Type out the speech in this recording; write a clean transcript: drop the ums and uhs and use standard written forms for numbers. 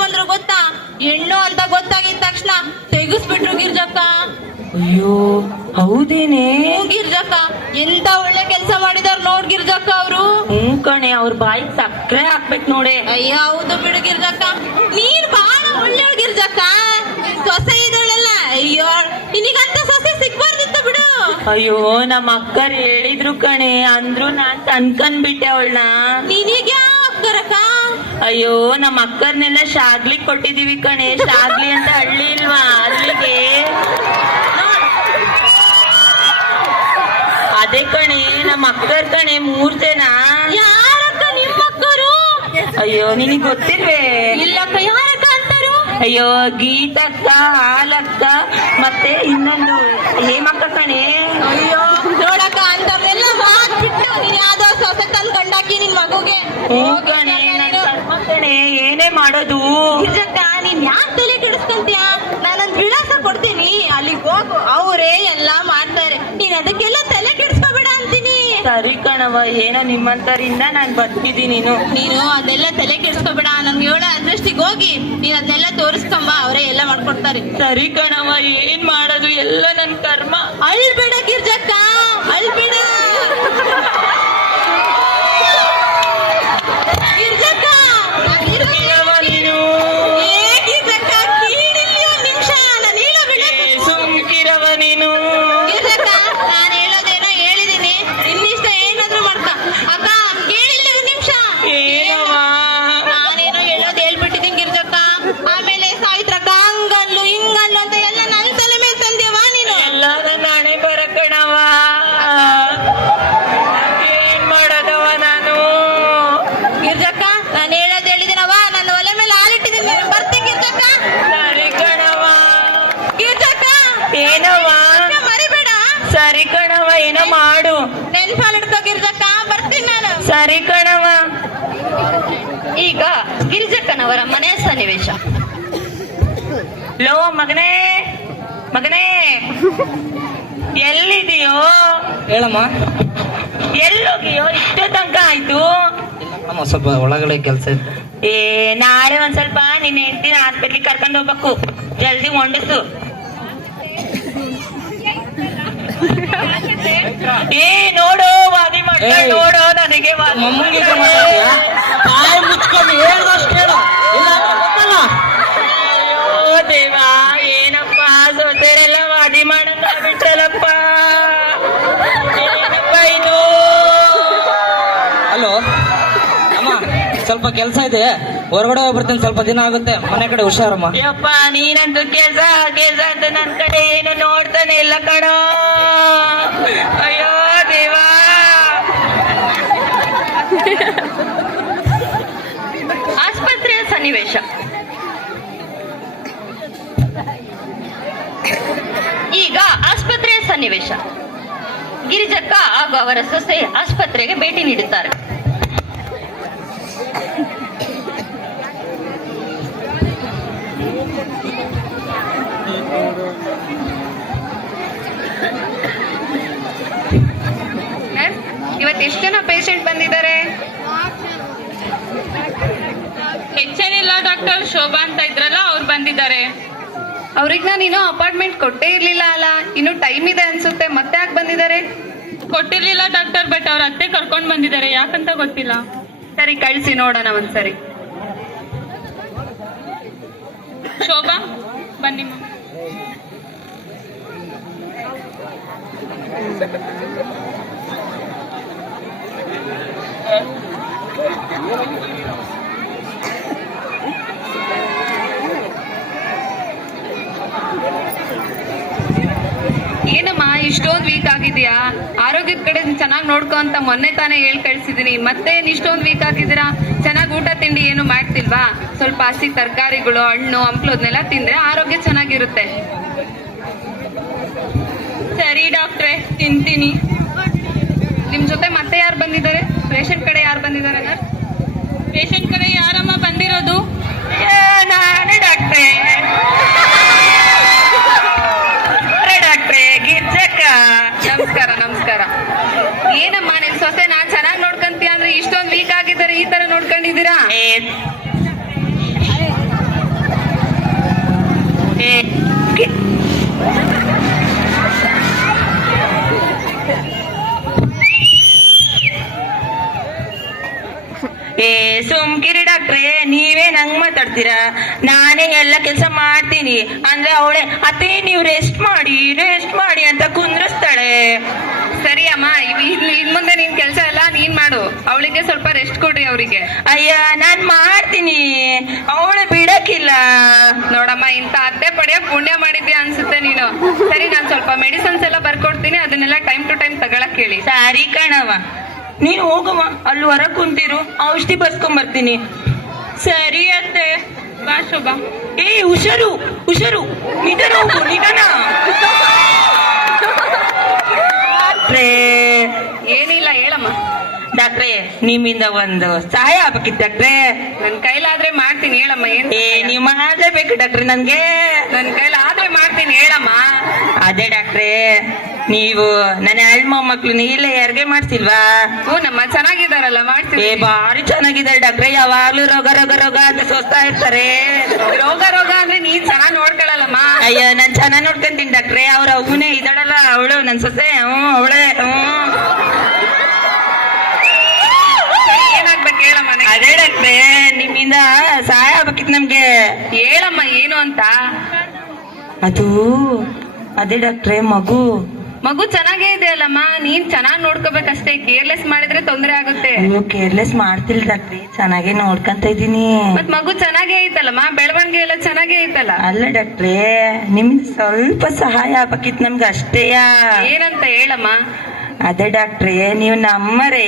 ಬಂದ್ರು ಗೊತ್ತಾ? ಹೆಣ್ಣು ಅಂತ ಗೊತ್ತಾಗಿದ ತಕ್ಷಣ ತೆಗಿಸ್ಬಿಟ್ರು ಗಿರ್ಜಕ್ಕ. ಅಯ್ಯೋ ಹೌದೇನೆ? ಗಿರ್ಜಕ್ಕ ಎಂತ ಒಳ್ಳೆ ಕೆಲಸ ಮಾಡಿದಾರ್ ನೋಡ್ ಗಿರ್ಜಕ್ಕ ಅವರು. ಕಣೆ, ಅವ್ರ ಬಾಯಿಗೆ ಸಕ್ಕರೆ ಹಾಕ್ಬೇಕು ನೋಡೆ. ಅಯ್ಯ ಹೌದು ಬಿಡು ಗಿರ್ಜಕ್ಕ, ನೀನ್ ಬಹಳ ಒಳ್ಳೆ ಗಿರ್ಜಕ್ಕ. ಸೊಸೆ ಇದಳೆಲ್ಲ, ಅಯ್ಯೋ ನಿನಗಂತ ಸೊಸೆ ಸಿಗ್ಬಾರ್ದಿತ್ತು ಬಿಡು. ಅಯ್ಯೋ ನಮ್ಮ ಅಕ್ಕರ್ ಹೇಳಿದ್ರು ಕಣೆ, ಅಂದ್ರು ನಾನ್ ಅನ್ಕೊಂಡ್ಬಿಟ್ಟೆ ಅವಳನ್ನ. ನೀನೀಗ ಅಕ್ಕರಕ್ಕ? ಅಯ್ಯೋ ನಮ್ಮ ಅಕ್ಕರ್ನೆಲ್ಲ ಶಾಗ್ಲಿ ಕೊಟ್ಟಿದೀವಿ ಕಣೆ. ಶಾಗ್ಲಿ ಅಂತ ಹಳ್ಳಿ ಇಲ್ವಾ, ಅಲ್ಲಿಗೆ. ಅದೇ ಕಣೆ ನಮ್ಮ ಅಕ್ಕರ್ ಕಣೆ, 3 ಜನ. ಯಾರಕ್ಕ ನಿಮ್ಮ ಅಕ್ಕರು? ಅಯ್ಯೋ ನಿನಗ್ ಗೊತ್ತಿಲ್ವೇ? ಇಲ್ಲಕ್ಕ, ಯಾರಕ್ಕ ಅಂತಾರು? ಅಯ್ಯೋ ಗೀತಕ್ಕ, ಹಾಲಕ್ಕ, ಮತ್ತೆ ಇನ್ನೊಂದು ಹೇಮಕ್ಕ ಕಣೆ. ಅಯ್ಯೋ ನೋಡಕ್ಕ, ಅಂತವೆಲ್ಲ ಹಾಕ್ಬಿಟ್ಟು ನೀನ್ ಯಾವ್ದೋ ಸೊಸೆ ತಂದ್ ಗಂಡಾಕಿ ನಿನ್ ಮಗುಗೆ. ಕಣೆ ನನ್ ಕರ್ಮ ಕಣೆ, ಏನೇ ಮಾಡೋದು? ಗಿರ್ಜಕ್ಕ ನೀನ್ ಯಾಕೆ ತಲೆ ಕೆಡಿಸ್ಕೊಂತೀಯ? ನಾನೊಂದ್ ವಿಳಾಸ ಕೊಡ್ತೀನಿ, ಅಲ್ಲಿಗೆ ಹೋಗು, ಅವರೇ ಎಲ್ಲಾ ಮಾಡ್ತಾರೆ. ನೀನ್ ಅದಕ್ಕೆಲ್ಲ ತಲೆ ಕೆಡಿಸ್ಕೋಬೇಡ ಅಂತೀನಿ. ಸರಿ ಕಣವ, ಏನೋ ನಿಮ್ಮಂತರಿಂದ ನಾನ್ ಬರ್ತಿದ್ದೀನಿ. ನೀನು ಅದೆಲ್ಲ ತಲೆ ಕೆಡಿಸ್ಕೋಬೇಡ. ನನ್ಗೆ 7 ಅದೃಷ್ಟಿಗೆ ಹೋಗಿ ನೀನ್ ಅದನ್ನೆಲ್ಲ ತೋರಿಸ್ಕೊಂಬ, ಅವರೇ ಎಲ್ಲ ಮಾಡ್ಕೊಡ್ತಾರೆ. ಸರಿ ಕಣವ, ಏನ್ ಮಾಡೋದು? ಎಲ್ಲ ನನ್ ಕರ್ಮ. ಅಳ್ಬೇಡ ಗಿರ್ಜಕ್ಕ, ಅಳ್ಬೇಡ. ಗಿರ್ಜಕ್ಕ ನೀನು ಗಿರ್ಜಕ್ಕ ಕೀಳಿಲ್ಲಿ ಒಂದ್ ನಿಮಿಷ, ನಾನು ಹೇಳಬೇಡ. ಸುಮ್ಕಿರವ ನೀನು. ಗಿರ್ಜಕ್ಕ ನಾನು ಹೇಳೋದೇನೋ ಹೇಳಿದೀನಿ, ಇನ್ನಿಷ್ಟ ಏನಾದ್ರು ಮಾಡ್ಕ. ಅಕ್ಕ ಕೇಳಿಲ್ಲ ಒಂದ್ ನಿಮಿಷ. ಏನವ? ನಾನೇನೋ ಹೇಳೋದು ಹೇಳ್ಬಿಟ್ಟಿದ್ದೀನಿ ಗಿರ್ಜಕ್ಕ. ಆಮೇಲೆ ಸಾಯ್ತ್ರಕ್ಕ ಹಂಗಲ್ಲು ಹಿಂಗಲ್ಲು ಅಂತ ಎಲ್ಲ ನನ್ ತಲೆ ಮೇಲೆ ತಂದೇವ ನೀನು. ಎಲ್ಲ ನನ್ನ ಹಣೆ ಬರ ಕಣವ. ಏನ್ ಮಾಡೋದವ ನಾನು? ಗಿರ್ಜಕ್ಕ ನಾನು ಹೇಳೋದು ಹೇಳಿದಿನವ, ನನ್ನ ಒಲೆ ಮೇಲೆ ಹಾಲಿಟ್ಟಿದ್ದೀನಿ, ನಾನು ಬರ್ತೀನಿ ಗಿರ್ಜಕ್ಕ. ಸರಿ ಕಣವ. ಗಿರ್ಜಕ್ಕ ಏನವ? ಮರಿಬೇಡ. ಸರಿ ಕಣವ, ಏನೋ ಮಾಡು. ನೆನ್ಪಾಲಿಡ್ಕೋ ಗಿರ್ಜಕ್ಕ, ಬರ್ತೀನಿ ನಾನು. ಸರಿ ಕಣವ. ಈಗ ಗಿರಿಜಕ್ಕನವರ ಮನೆ ಸನ್ನಿವೇಶ. ಲೋ ಮಗನೇ, ಮಗನೇ ಎಲ್ಲಿದೆಯೋ? ಹೇಳಮ್ಮ. ಎಲ್ಲೋಗಿಯೋ? ಇಷ್ಟೇ ತನಕ ಆಯ್ತು. ನಮ್ಮ ಸ್ವಲ್ಪ ಒಳಗಡೆ ಕೆಲಸ ಇತ್ತು. ನಾಳೆ ಒಂದ್ ಸ್ವಲ್ಪ ನಿನ್ನ ಹೆಂಡತಿನ ಹಾಸ್ಪಿಟ್ಲಿಗೆ ಕರ್ಕೊಂಡು ಹೋಗ್ಬೇಕು, ಜಲ್ದಿ ಹೊಂಡಿಸು. ನೋಡು ವಾದಿ ಮಾಡ್ತಾ ನೋಡು, ನನಗೆ ಮುಚ್ಕೊಂಡು ಹೇಳ್ದಷ್ಟು ಹೇಳು. ಅಯ್ಯೋ ದೇವಾ, ಏನಪ್ಪ ಸೊಸೆರೆಲ್ಲ ವಾದಿ ಮಾಡಂಗ ಬಿಟ್ಟಲ್ಲಪ್ಪ. ಏನಪ್ಪ ಇದು? ಹಲೋ ಅಮ್ಮ, ಸ್ವಲ್ಪ ಕೆಲಸ ಇದೆ, ಹೊರಗಡೆ ಹೋಗ್ಬರ್ತೀನಿ, ಸ್ವಲ್ಪ ದಿನ ಆಗುತ್ತೆ. ಮನೆ ಕಡೆ ಹುಷಾರಮ್ಮ. ಯಪ್ಪ ನೀನಂತೂ ಕೆಲ್ಸ ಅಂತ ನನ್ ಕಡೆ ಏನು ನೋಡ್ತಾನೆ ಇಲ್ಲ ಕಣೋ. ಅಯ್ಯೋ ದೇವಾ. ಆಸ್ಪತ್ರೆಯ ಸನ್ನಿವೇಶ. ಈಗ ಆಸ್ಪತ್ರೆಯ ಸನ್ನಿವೇಶ. ಗಿರಿಜಕ್ಕ ಹಾಗೂ ಅವರ ಸೊಸೆ ಆಸ್ಪತ್ರೆಗೆ ಭೇಟಿ ನೀಡುತ್ತಾರೆ. ಇವತ್ತು ಎಷ್ಟು ಜನ ಪೇಷಂಟ್ ಬಂದಿದ್ದಾರೆ? ಹೆಚ್ಚೇನಿಲ್ಲ ಡಾಕ್ಟರ್, ಶೋಭಾ ಅಂತ ಇದ್ರಲ್ಲ ಅವ್ರು ಬಂದಿದ್ದಾರೆ. ಅವ್ರಿಗೆ ನಾನು ಇನ್ನೂ ಅಪಾಯಿಂಟ್ಮೆಂಟ್ ಕೊಟ್ಟೇ ಇರ್ಲಿಲ್ಲ ಅಲ್ಲ, ಇನ್ನು ಟೈಮ್ ಇದೆ ಅನ್ಸುತ್ತೆ. ಮತ್ತೆ ಯಾಕೆ ಬಂದಿದ್ದಾರೆ? ಕೊಟ್ಟಿರ್ಲಿಲ್ಲ ಡಾಕ್ಟರ್, ಬಟ್ ಅವ್ರ ಅತ್ತೆ ಕರ್ಕೊಂಡ್ ಬಂದಿದ್ದಾರೆ, ಯಾಕಂತ ಗೊತ್ತಿಲ್ಲ. ಸರಿ ಕಳಿಸಿ ನೋಡೋಣ ಒಂದ್ಸರಿ. ಶೋಭಾ ಬನ್ನಿ. ಏನಮ್ಮ ಇಷ್ಟೊಂದು ವೀಕ್ ಆಗಿದ್ಯಾ? ಆರೋಗ್ಯದ ಕಡೆ ಚೆನ್ನಾಗಿ ನೋಡ್ಕೊ ಅಂತ ಮೊನ್ನೆ ತಾನೇ ಹೇಳಿ ಕಳ್ಸಿದೀನಿ, ಮತ್ತೆ ಇಷ್ಟೊಂದು ವೀಕ್ ಆಗಿದ್ದೀರಾ? ಚೆನ್ನಾಗಿ ಊಟ ತಿಂಡಿ ಏನು ಮಾಡ್ತಿಲ್ವಾ? ಸ್ವಲ್ಪ ಹಸಿ ತರಕಾರಿಗಳು, ಹಣ್ಣು ಹಂಪ್ಲು ಅದನ್ನೆಲ್ಲ ತಿಂದ್ರೆ ಆರೋಗ್ಯ ಚೆನ್ನಾಗಿರುತ್ತೆ. ಸರಿ ಡಾಕ್ಟ್ರೆ, ತಿಂತೀನಿ. ನಿಮ್ ಜೊತೆ ಮತ್ತೆ ಯಾರು ಬಂದಿದ್ದಾರೆ? ಪೇಷಂಟ್ ಕಡೆ ಯಾರು ಬಂದಿದ್ದಾರೆ? ಪೇಷಂಟ್ ಕಡೆ ಯಾರಮ್ಮ ಬಂದಿರೋದು? ನಾನೇ ಡಾಕ್ಟ್ರೇ. ಡಾಕ್ಟ್ರೇ ಗಿರ್ಜಕ್ಕ. ನಮಸ್ಕಾರ ನಮಸ್ಕಾರ. ಏನಮ್ಮ ನಿಮ್ ಸೊಸೆ ನಾನ್ ಚೆನ್ನಾಗಿ ನೋಡ್ಕಂತೀಯ ಅಂದ್ರೆ ಇಷ್ಟೊಂದು ವೀಕ್ ಆಗಿದ್ದಾರೆ, ಈ ತರ ನೋಡ್ಕೊಂಡಿದ್ದೀರಾ? ಏನ್ ಹಂಗ್ ಮಾತಾಡ್ತೀರಾ? ನಾನೇ ಎಲ್ಲ ಕೆಲಸ ಮಾಡ್ತೀನಿ ಅಂದ್ರೆ ಅವಳೆ ಅತ್ತೆ ನೀವು ರೆಸ್ಟ್ ಮಾಡಿ ಅಂತ ಕುಂದ್ರಿಸ್ತಾಳೆ. ಸರಿ ಅಮ್ಮ, ಇನ್ ಮುಂದೆ ನಿನ್ ಕೆಲ್ಸ ಎಲ್ಲ ನೀನ್ ಮಾಡು. ಅವಳಿಗೆ ಸ್ವಲ್ಪ ರೆಸ್ಟ್ ಕೊಡ್ರಿ ಅವ್ರಿಗೆ. ಅಯ್ಯ ನಾನ್ ಮಾಡ್ತೀನಿ, ಅವಳೆ ಬಿಡಕ್ಕಿಲ್ಲ. ನೋಡಮ್ಮ, ಇಂತ ಅತ್ತೆ ಪಡೆಯಕ್ ಪುಣ್ಯ ಮಾಡಿದ್ಯಾ ಅನ್ಸುತ್ತೆ ನೀನು. ಸರಿ, ನಾನ್ ಸ್ವಲ್ಪ ಮೆಡಿಸಿನ್ಸ್ ಎಲ್ಲ ಬರ್ಕೊಡ್ತೀನಿ, ಅದನ್ನೆಲ್ಲ ಟೈಮ್ ಟು ಟೈಮ್ ತಗೊಳಕ್ ಹೇಳಿ. ಸಾರಿ ಕಣವ, ನೀನು ಹೋಗಮ್ಮ, ಅಲ್ಲಿ ಹೊರಗ್ ಕುಂತಿರು, ಔಷಧಿ ಬರ್ಸ್ಕೊಂಡ್ ಬರ್ತೀನಿ. ಸರಿ ಅತ್ತೆ, ಬಾ ಶೋಭಾ. ಏ ಹುಷಾರು, ನಿಧಾನ ಹೋಗು, ನಿಧಾನ. ಡಾಕ್ಟ್ರೇ, ಏನಿಲ್ಲ, ಹೇಳಮ್ಮ. ಡಾಕ್ಟ್ರೇ ನಿಮ್ಮಿಂದ ಒಂದು ಸಹಾಯ ಆಗ್ಬೇಕಿತ್ತು ಡಾಕ್ಟ್ರೇ. ನನ್ ಕೈಲಾದ್ರೆ ಮಾಡ್ತೀನಿ, ಹೇಳಮ್ಮ. ಏನ್ ನೀವು ಮಾಡ್ಲೇಬೇಕು ಡಾಕ್ಟ್ರೆ ನನ್ಗೆ. ನನ್ ಕೈಲಾದ್ರೆ ಮಾಡ್ತೀನಿ, ಹೇಳಮ್ಮ. ಅದೇ ಡಾಕ್ಟ್ರೇ, ನೀವು ನನ್ನ ಹೆಣ್ಣು ಮೊಮ್ಮಕ್ಳು ಇಲ್ಲೇ ಯಾರಿಗೆ ಮಾಡ್ಸಿಲ್ವಾ? ಹ್ಞೂ ನಮ್ಮ ಚೆನ್ನಾಗಿದಾರಲ್ಲ, ಮಾಡ್ತೀನಿ. ಭಾರಿ ಚೆನ್ನಾಗಿದ್ದಾರೆ ಡಾಕ್ಟ್ರೆ, ಯಾವಾಗ್ಲೂ ರೋಗ ಅಂತ ಸೋಸ್ತಾ ಇರ್ತಾರೆ. ರೋಗ ಅಂದ್ರೆ ನೀನ್ ಚೆನ್ನಾಗ್ ನೋಡ್ಕೊಳಲ್ಲಮ್ಮ. ಅಯ್ಯೋ ನಾನ್ ಚೆನ್ನಾಗ್ ನೋಡ್ಕೊಂತೀನಿ ಡಾಕ್ಟ್ರೆ. ಅವ್ರ ಅವನೇ ಇದ್ದಾಳಲ್ಲ, ಅವಳು ನನ್ ಸೊಸೆ, ಅವಳೇ. ಏನಾಗ್ಬೇಕು ಹೇಳಮ್ಮ. ಅದೇ ಡಾಕ್ಟ್ರೆ, ನಿಮ್ಮಿಂದ ಸಹಾಯ ಆಗ್ಬೇಕಿತ್ತು ನಮ್ಗೆ. ಹೇಳಮ್ಮ ಏನು ಅಂತ. ಅದು ಅದೇ ಡಾಕ್ಟ್ರೆ, ಮಗು ಚೆನ್ನಾಗೇ ಇದೆ ಅಲ್ಲಮ್ಮ, ನೀನ್ ಚೆನ್ನಾಗ್ ನೋಡ್ಕೋಬೇಕಷ್ಟೇ. ಕೇರ್ಲೆಸ್ ಮಾಡಿದ್ರೆ ತೊಂದ್ರೆ ಆಗುತ್ತೆ. ಅಯ್ಯೋ ಕೇರ್ಲೆಸ್ ಮಾಡ್ತಿಲ್ಲ ಡಾಕ್ಟ್ರಿ, ಚೆನ್ನಾಗೇ ನೋಡ್ಕೊಂತ ಇದೀನಿ. ಮತ್ ಮಗು ಚೆನ್ನಾಗೇ ಐತಲ್ಲಮ್ಮ, ಬೆಳವಣಿಗೆ ಎಲ್ಲ ಚೆನ್ನಾಗೇ ಐತಲ್ಲ. ಅಲ್ಲ ಡಾಕ್ಟ್ರೆ, ನಿಮ್ದು ಸ್ವಲ್ಪ ಸಹಾಯ ಆಗ್ಬೇಕಿತ್ತು ನಮ್ಗೆ ಅಷ್ಟೇಯ. ಏನಂತ ಹೇಳಮ್ಮ. ಅದೇ ಡಾಕ್ಟ್ರೆ, ನೀವು ನಮ್ಮರೇ